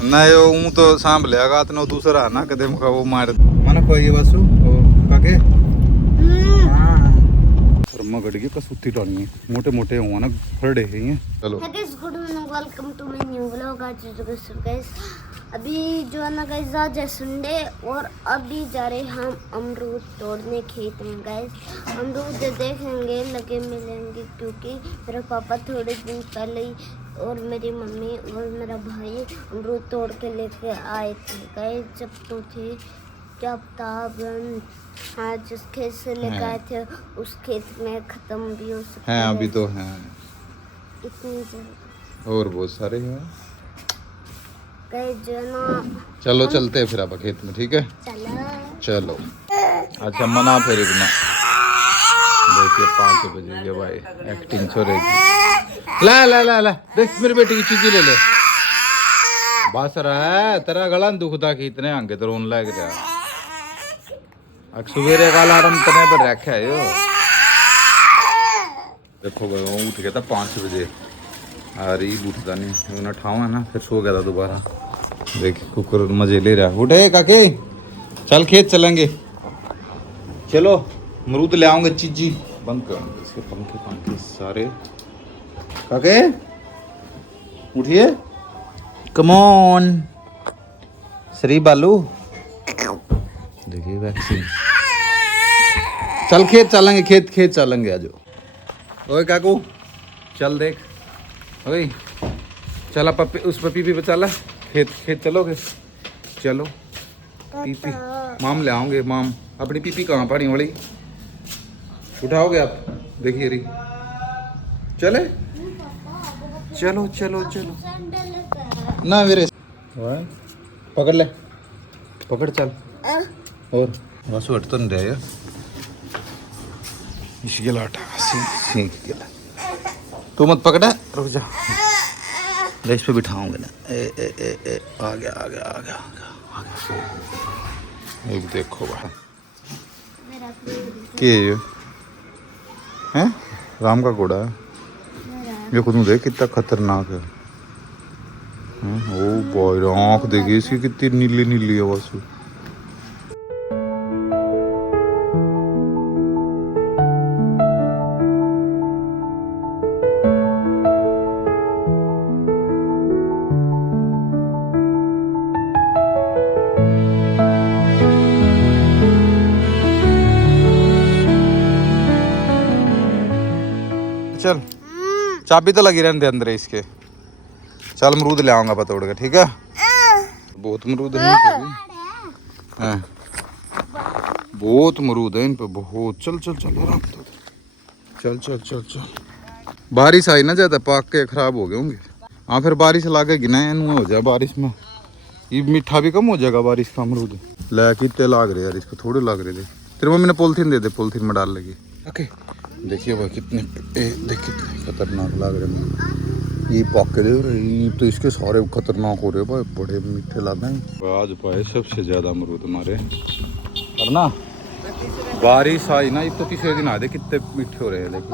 नहीं वो तो सांभ लेगा इतना दूसरा ना कदे मुखा वो मार मन को ये बस ओ काके हां और मगड़ के कसूती डालनी है मोटे मोटे हुआ ना फड़े हैं ये चलो guys good morning welcome to my new vlog. आज गाइस अभी जो है ना गाइस आज है संडे और अभी जा रहे हम अमरूद तोड़ने खेत में। गाइस अमरूद देखेंगे लगे मिलेंगे क्योंकि मेरे पापा थोड़े दिन पहले ही और मेरी मम्मी और मेरा भाई अमरूद तोड़ के लेके आए थे। गाइस जब तो थे जब तब आज जिस खेत से लेकर आए थे उस खेत में खत्म भी हो सकता है। अभी तो है इतनी और बहुत सारे हैं। जो ना चलो चलते हैं फिर आप खेत में ठीक है चलो। अच्छा मना फिर इतना देखिए 5 बजे ये भाई एक्टिंग हो रही थी। ला ला ला ला देख मेरी बेटी की चीज़ी ले ले बस रहा है तेरा गला दुखता कि इतने आगे तो रोन लग रहा सवेरे का अलार्म तने पर रखा है यो देखो उठ गया था 5 बजे अरे उठता नहीं उन्हें ठावा ना फिर सो गया था दोबारा। देख कुकर मजे ले रहा उठे काके चल खेत चलेंगे चलो अमरूद ले आऊंगे चीजी बंद कर इसके पंखे पंखे सारे काके उठिए कम ऑन श्री बालू देखिए वैक्सीन चल खेत चलेंगे खेत चलेंगे आज ओए काकू चल देख ओए चला पप्पी उस पपी पे चला खेत चलोगे चलो पीपी माम ले आओगे माम अपनी पीपी कहाँ पानी वाली उठाओगे आप देखिए रही चले चलो चलो चलो ना मेरे पकड़ ले पकड़ चल और बस हट तो नहीं रहे इसके लाटा सीख गया तू मत पकड़ा रुक जा इस पे बिठाऊंगे ना आ गया एक देखो भाई के हैं राम का घोड़ा है ये खुद देख कितना खतरनाक है ओ बॉय आँख देखिए इसकी कितनी नीली नीली है बस चल चाबी तो लगी रहने दे अंदर इसके चल अमरूद ले आऊंगा तोड़ के ठीक है बहुत अमरूद है बहुत अमरूद है इन पे बहुत चल चल चल चल चल चल चल बारिश आई ना ज्यादा पाक के खराब हो गए होंगे हाँ फिर बारिश लागेगी ना इन हो जाए बारिश में ये मीठा भी कम हो जाएगा बारिश का अमरूद ले कितने लाग रहे यार इसको थोड़े लाग रहे थे तेरे मम्मी ने पॉलिथीन दे दे पॉलिथीन में डाल लगी ओके देखिए भाई कितने देख कितने खतरनाक लग रहे हैं ये पके दे रहे तो इसके सारे खतरनाक हो रहे भाई बड़े मीठे लग रहे हैं आज भाई सबसे ज्यादा अमरूद हमारे और ना बारिश आई ना तो तीसरे दिन आए कितने मीठे हो रहे हैं लेकिन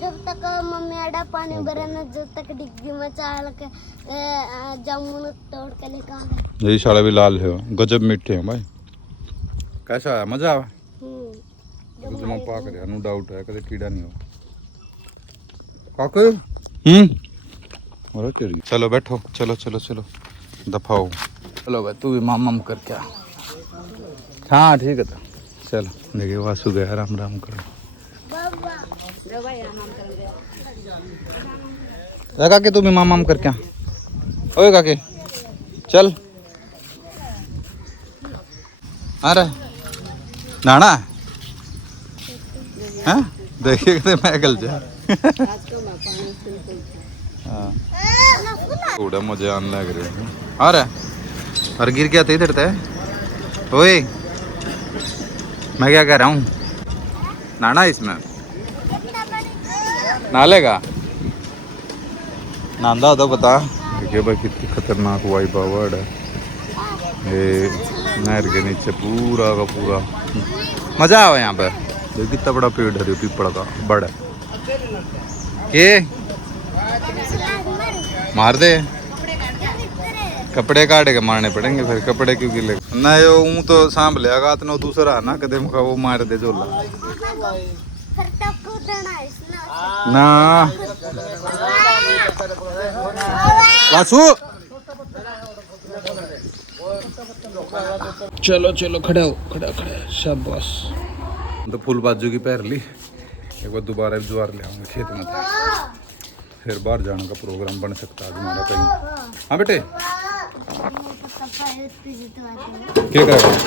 जब तक मम्मी आड़ा पानी भरे ना जब तक डिग्गी में चाल के जामुन तोड़ के लेकर आ गए यही सारे भी लाल है गजब मीठे हैं भाई कैसा है मजा आया पाक रहा नो डाउट है कदे कीड़ा नहीं हो काके अरे तेरी चलो बैठो चलो चलो चलो दफाओ चलो भाई तू भी माम कर क्या हाँ ठीक है तो चलो देखिए वासु गया राम राम करो काके तू भी माम कर क्या ओए काके चल अरे नाना हाँ देखिए कितने मैगल जा थोड़ा मुझे आने लग रहे हैं अरे और गिर गया था इधर थे ओए मैं क्या कह रहा हूँ नाना इसमें नालेगा नांदा हो तो बता देखिए भाई कितनी खतरनाक वाई बावर्ड है ये नहर के नीचे पूरा का पूरा मजा आवा यहाँ पर देखिए कितना बड़ा पेड़ है पीपड़ का बड़ा के मार दे कपड़े काट के मारने पड़ेंगे फिर, कपड़े क्यों गिले ना। यो ऊं तो सांभ लिया तो दूसरा ना कदे मुखा वो मार दे झोला ना। वासु चलो चलो खड़े हो, खड़ा खड़ा शाबाश। तो फुल बाजू की पैर ली, एक बार दोबारा ज्वार ले आऊंगे खेत में, फिर बाहर जाने का प्रोग्राम बन सकता है हमारा कहीं। हाँ बेटे क्या कर रहा है?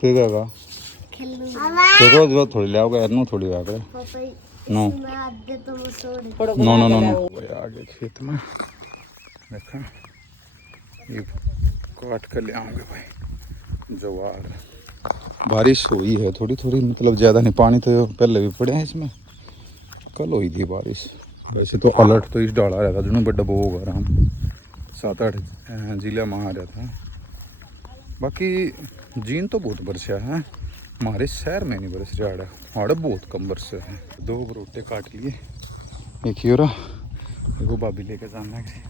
क्या करेगा? तो रोज रोज थोड़ी ले आओगे यार, नो थोड़ी आ गए no no no no no आगे खेत में देखा ये काट कर ले आऊंगे भाई ज्वार। बारिश हुई है थोड़ी थोड़ी, मतलब ज़्यादा नहीं, पानी तो पहले भी पड़े हैं इसमें, कल हुई थी बारिश। वैसे तो अलर्ट तो इस डाला रहता जो बड़ा वो होगा आराम 7-8 जिला में आ रहा था। बाकी जीन तो बहुत बरसा है, हमारे शहर में नहीं बरस रहा है, हमारे बहुत कम बरसे है। 2 बरोटे काट लिए, एक ही देखो भाभी लेके जाना है।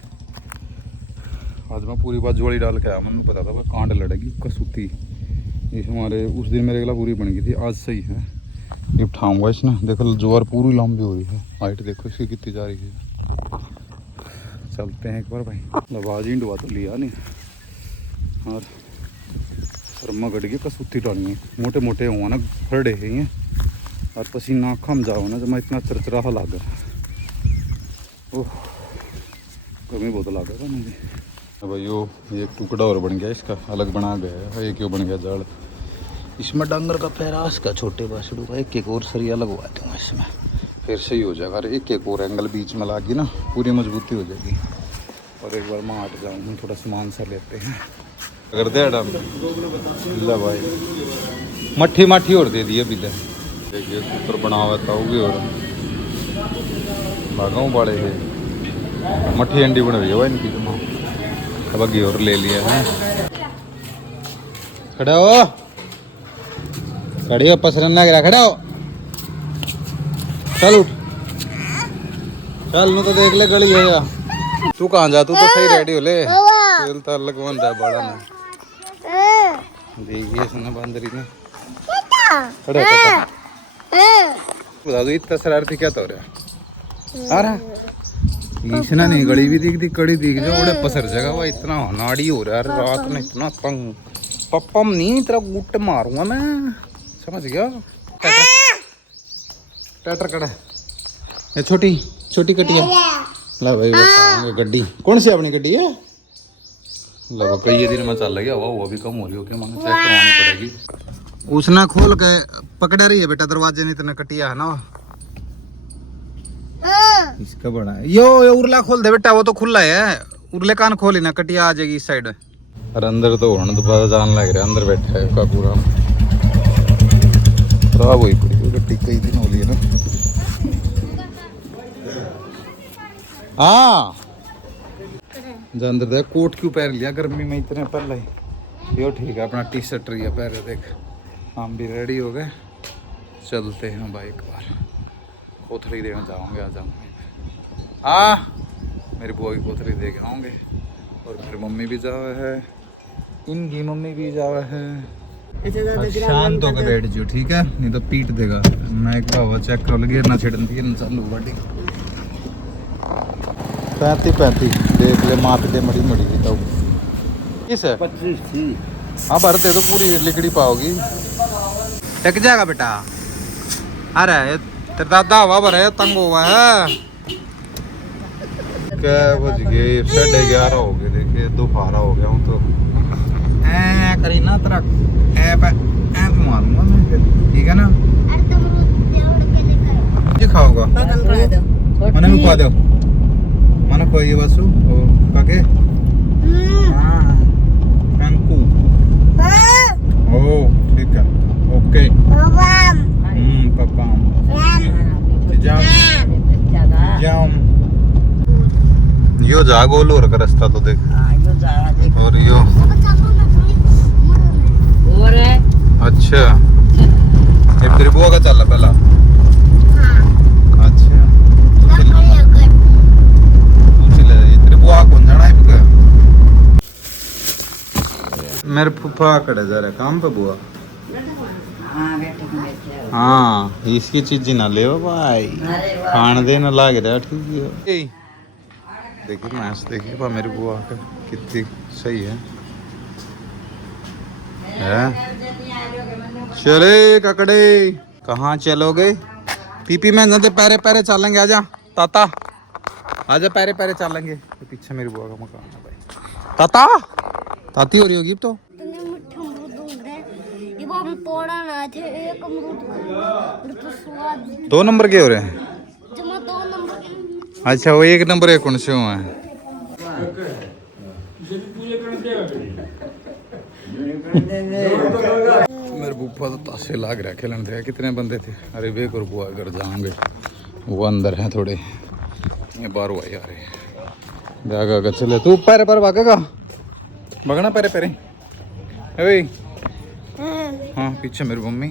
आज मैं पूरी बात जोड़ी डाल के आया, मैंने पता था कांड लड़ेगी कसूती, ये हमारे उस दिन मेरे गला पूरी बन गई थी, आज सही है। ये उठाऊंगा इसने, देखो ज्वार पूरी लंबी हो रही है, हाइट देखो इसकी कितनी जा रही है। चलते हैं एक बार भाई, आवाज ही डुबा तो लिया नहीं। और शर्मा गड़ गई कसूती डालनी है, मोटे मोटे हुआ ना फरडे है ये, और पसीना खम जाओ ना जब मैं इतना चरचरा लाग ओह गर्मी बहुत लागा था मुझे भाई। यो एक टुकड़ा और बन गया इसका, अलग बना गया है, एक यो बन गया जड़। इसमें डांगर का पैरास का छोटे बासड़ू का एक और सरिया लगवा दूँगा इसमें, फिर सही हो जाएगा। और एक और एंगल बीच में लागी ना पूरी मजबूती हो जाएगी। और एक बार मैं हट जाऊँ, थोड़ा सामान सा लेते हैं अगर दे डाल ला भाई, मट्ठी माठी और दे दिए बिल्ले। देखिए कुकर बना हुआ था वो भी और भागाऊँ बड़े है, मट्ठी अंडी बन रही है इनकी तो अब और ले लिया है। खड़ा हो, खड़ी हो, पसरन लग रहा, खड़ा हो, चल उठ, चल नु तो देख ले गली है या तू कहाँ जा, तू तो सही रेडी हो ले, तेल तो अलग बनता है बड़ा ना देखिए सुना बंदरी ने खड़ा हो। बता दो इतना शरारती क्या तो रहा आ रहा इसना नहीं, गड़ी भी दिख दिख कड़ी दिख जो बड़े पसर जगह वो इतना नाड़ी हो रहा है रात में, इतना तंग पप्पम नहीं तेरा गुट मारूंगा मैं, समझ गया। ट्रैक्टर कड़ा ये छोटी छोटी कटिया ला भाई, बताऊंगा गड्डी कौन सी अपनी गड्डी है ला कई दिन में चल रही है, वो भी कम हो रही हो क्या, मांगे चेक करवानी पड़ेगी। उसने खोल के पकड़ा रही है बेटा, दरवाजे नहीं इतना कटिया है ना इसका बड़ा है। यो उरला खोल दे बेटा, वो तो खुला है, उरले कान खोली ना कटिया आ जाएगी इस साइड। और अंदर तो होना तो पता जान लग रहा है, अंदर बैठा है उसका पूरा खराब हुई पड़ी गड्डी, कई दिन हो लिए ना। हाँ जो अंदर देख कोट क्यों पहन लिया गर्मी में इतने पहले ही, यो ठीक है अपना टी शर्ट रही है पहले देख। हम भी रेडी हो गए, चलते हैं बाइक पर, कोथरी देने जाओगे आ जाऊँगे। हाँ मेरी बुआ की कोथरी दे के आऊँगे, और फिर मम्मी भी जावे है, इनकी मम्मी भी जावे है। शांत होकर बैठ जाओ ठीक है, नहीं तो पीट देगा। मैं एक बार चेक कर लगी ना छिड़न थी ना चालू गाड़ी 35 देख ले माप दे मड़ी मड़ी की तो किस है 25 थी। हाँ भरते तो पूरी लिकड़ी पाओगी, टक जाएगा बेटा। अरे तेरा दादा हवा भर है, तंग हुआ है क्या बज गए 11:30 हो गए, देखिए दोपहर हो गया हूँ तो ऐ करी ना तेरा ऐ मारूंगा मैं फिर, ठीक है ना। ये खाओगा मैंने भी खा दो, मैंने खोई बसू काके हाँ थैंक यू ओ ठीक है ओके पापा जाम यो जा गोल और का रास्ता तो देख, और यो और है अच्छा ये तेरी बुआ का चल पहला। अच्छा मेरे फूफा कड़े जा रहे काम पे बुआ। हाँ इसकी चीज ना ले भाई, खान देना लाग रहा ठीक है। देखिए मैच देखिए पा मेरी बुआ का कितनी सही है। चले ककड़े कहाँ चलोगे? पीपी में नदे पैरे पैरे चलेंगे। आजा ताता, आजा पैरे पैरे चलेंगे। तो पीछे मेरी बुआ का मकान है भाई। ताता ताती हो रही होगी तो। ये वो हम तोड़ा ना थे, एक अमरूद और तो स्वाद 2 नंबर के हो रहे हैं। जमा 2 नंबर के। अच्छा वो 1 नंबर कौन से हुआ है? मेरे बुआ तो ताशे लाग रहा खेलन थे। कितने बंदे थे? अरे वे और बुआ घर जाएंगे, वो अंदर हैं थोड़े, ये बाहर आई आ रहे जागा चले। तू पैरे पर भागेगा भगना पैरे पैरे अरे। हाँ पीछे मेरी मम्मी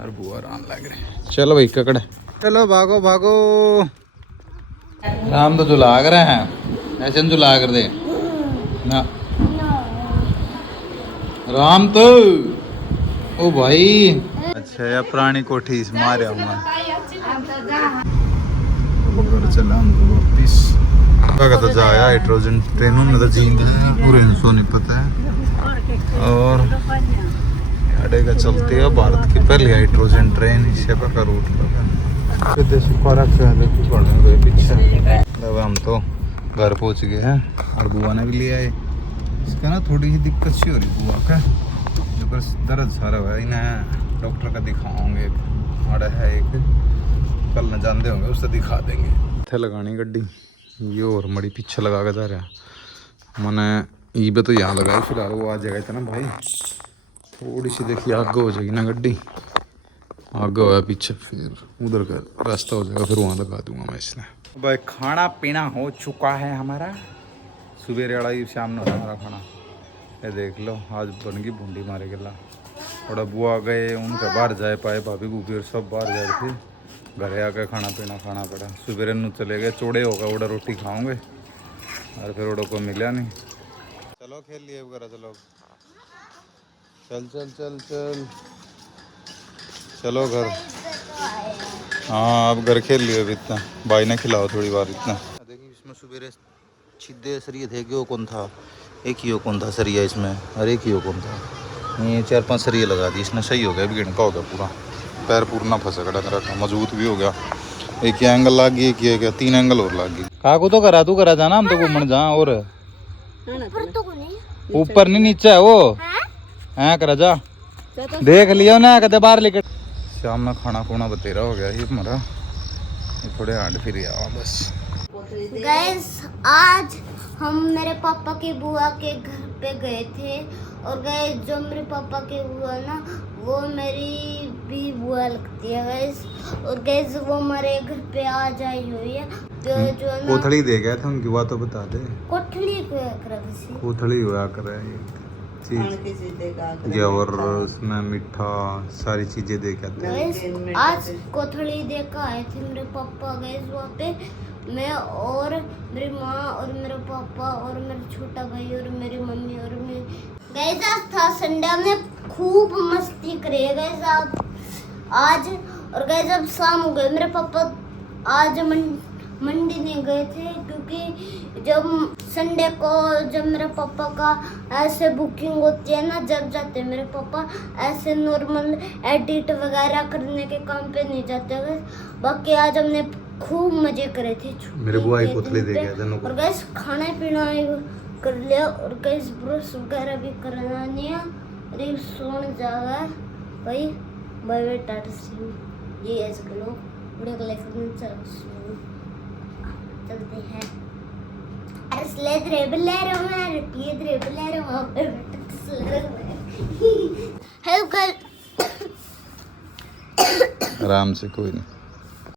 और बुआ रान लग रहे। चलो भाई ककड़े चलो भागो भागो। राम तो जो लाग रहे हैं ऐसे जो लाग रहे ना राम तो ओ भाई। अच्छा यार पुरानी कोठी इस मारे चला हम तो वापिस तो जाया हाइड्रोजन ट्रेनों में तो जींदा है पूरे सो नहीं पता है। और अडेगा चलती है भारत की पहली हाइड्रोजन ट्रेन इसे का रूट विदेशी पार्क से गए पीछे। अब हम तो घर पहुंच गए हैं और बुआ ने भी लिया है। इसका ना थोड़ी सी दिक्कत सी हो रही बुआ का, जो बस दर्द सारा हुआ इन्हें डॉक्टर का दिखाओगे। आड़ा है एक कल न जानते होंगे उससे दिखा देंगे। थे लगानी गड्डी ये और मड़ी पीछे लगा के जा रहा मैंने ईबे तो यहाँ लगाई फिलहाल। वो आ जाएगा इतना भाई थोड़ी सी देखिए आगे हो जाएगी ना गड्डी, आगे होया पीछे फिर उधर का रास्ता हो जाएगा, फिर वहाँ लगा दूंगा मैं इसने। भाई खाना पीना हो चुका है हमारा, सुबह वाला ही शाम में हमारा खाना। ये देख लो आज बन गई बूंदी मारे गला। थोड़ा बुआ गए उनका बाहर जाए पाए, भाभी भूभी और सब बाहर जाए थे। घरे आकर खाना पीना खाना पड़ा। सुबह नु चले गए चौड़े होगा उड़ा रोटी खाओगे और फिर उड़ो को मिला नहीं। चलो खेल लिए वगैरह चलो चल चल चल चल चलो घर। हाँ अब घर खेल लियो इतना, भाई ने खिलाओ थोड़ी बार इतना। देखिए इसमें सुबह छिदे सरिये थे कि वो कौन था, एक ही कौन था सरिया इसमें और एक ही कौन था। ये 4-5 सरिये लगा दी इसने, सही हो गया भी गिणका हो गया पूरा। पैर पूरा फंसा खड़ा मेरा, मजबूत भी हो गया। एक एंगल लग गई, एक क्या 3 एंगल और लग गई। काकू तो करा तू करा जाना, हम तो घूमन जा। और ऊपर नहीं नीचे है वो है करा जा। देख लियो ना कदे बाहर लेकर। शाम में खाना खुना बतेरा हो गया ही हमारा, थोड़े हांड फिर आओ बस। गाइस आज हम मेरे पापा की बुआ के घर पे गए थे और गाइस जो मेरे पापा के बुआ ना वो मेरी भी बुआ लगती है गाइस। और गाइस वो हमारे घर पे आ जाई हुई है जो ना कोथड़ी दे गए थे उनकी बात तो बता दे। कोठड़ी को कर कोथड़ी हुआ करे चीज और उसमें मीठा सारी चीजें दे के आते। आज कोथड़ी दे के आए थे मेरे पापा गाइस वहाँ पे। मैं और मेरी माँ और मेरे पापा और मेरा छोटा भाई और मेरी मम्मी और मैं गाइस आज था संडे, हमने खूब मस्ती करी है गाइस आज। और गाइस अब शाम हो गए, मेरे पापा आज मंडी नहीं गए थे क्योंकि जब संडे को जब मेरे पापा का ऐसे बुकिंग होती है ना, जब जाते हैं मेरे पापा ऐसे नॉर्मल एडिट वगैरह करने के काम पे नहीं जाते गाइस। बाकी आज हमने खूब मजे करे थे। मेरे बुआ ही कोथली दे गया था। और गाइस खाना पीना कर लिया और गाइस ब्रश वगैरह भी करना नहीं है। अरे सोने जाएगा भाई। Bye bye tata see you. ये ऐसे करो वीडियो को लाइक चलते हैं। अरे स्लेद रे बल्लेरो मार पीद रे बल्लेरो वहां पे हेलो गाइस आराम से कोई नहीं।